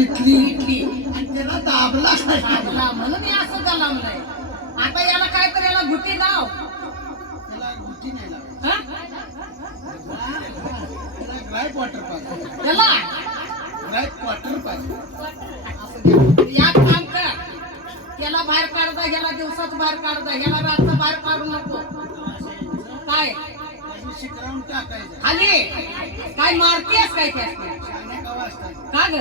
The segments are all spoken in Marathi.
इटली आणि त्याला दाबला दाबला म्हणून हे असं झालं म्हणलंय. आता याला काय तर याला गुटी लाव. त्याला गुटी नाही लावायची. हा? त्याला ड्राय वॉटर पाहिजे. त्याला ड्राय वॉटर पाहिजे. असं घ्या. या काम कर. याला बाहेर काढता, ह्याला दिवसाच बाहेर काढता, ह्याला रातचं बाहेर काढू नको. काय शिकरावून टाकायचं. खाली काय मारतेस काय त्यास शाने गावा असतात. का ग?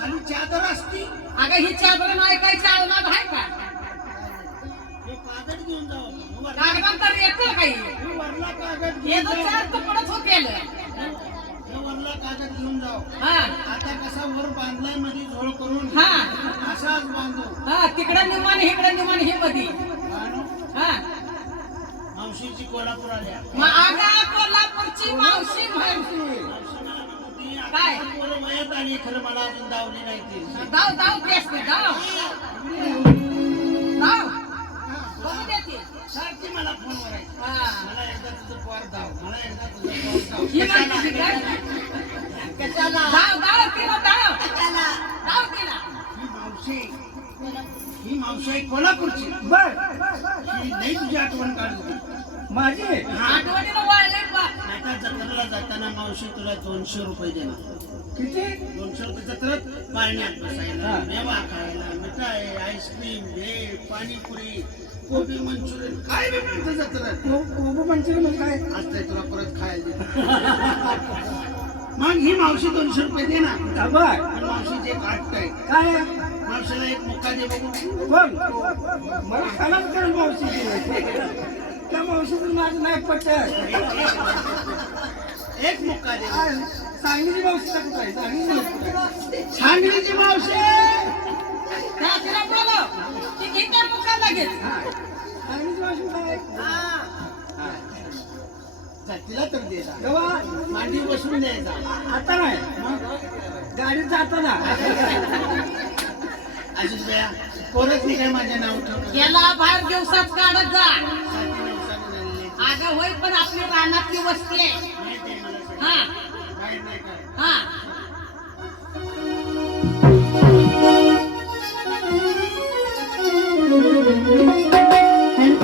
खाली चादर असती. अगं ही चादर नाही काय चालणार आहे का? हे कागद घेऊन जाऊ. कागदात तर येतं काही हे वरला कागद हे घेऊन तर जाऊ. चार तुकडच होते. हे वरला कागद घेऊन जाऊ. हा आता कसा वर बांधलाय मध्ये झोळ करून हा असाच बांधू. हा तिकडं निमान इकडं निमान हे मध्ये. हा मावशीची कोल्हापूर आल्या. मग आगा कोल्हापूरची मावशी म्हण. काय? पोरं वयात आली खरं मला अजून दावली नाही ती. दाव दाव तेच ते दाव दाव बघू दे ते. सारखी मला फोन करायची. हा मला एकदा तुझं पोर दाव. मला एकदा तुझं पोर दाव. ही म्हणते ती काय? कशाला? दाव दाव तिला दाव दाव तिला. ही मावशी आहे कोल्हापूरची. बर ही नाही तुझी आठवण काढली. माझी आठवणीनं वाळले बा. नाहीतर जत्रेला जाताना मावशी तुला 200 रुपये देणार. किती 200 रुपये जत्रेत पाळण्यात बसायला, मेवा खायला, मिठाई, आईस्क्रीम, भेळ, पाणीपुरी, कोबी मंचुरियन काय बी मिळतं जत्रेत. कोबी मंचुरी म्हणजे काय आज तुला परत खायला दे. मग ही मावशी 200 रुपये दे ना. बर पण मावशीचे एक आठ आहे. काय मावशीला एक मुक्का दे बघू. बघ मला खराब कर मावशी त्या मावशीचं माझं नाही पटत. एक मुक्का दे. सांगलीची मावशी कुठं आहे सांगलीची मावशी कुठं आहे? सांगलीची मावशी. त्या तिला बोलव. ती घेते मुका लागेल. सांगलीची मावशी कुठं आहे? जा, तिला तर दे जा. तेव्हा मांडी बसून द्यायचा. आता नाही गाडीत जाताना अजित भैया पोरच नाही काय माझ्या नाव ठेवलं. याला बाहेर दिवसात काढत जा. साती नवसाने झालेले. अगं होय पण आपली रानातली वस्ती आहे. नाही ते मला सांग. हा बाहेर नाही काय. हा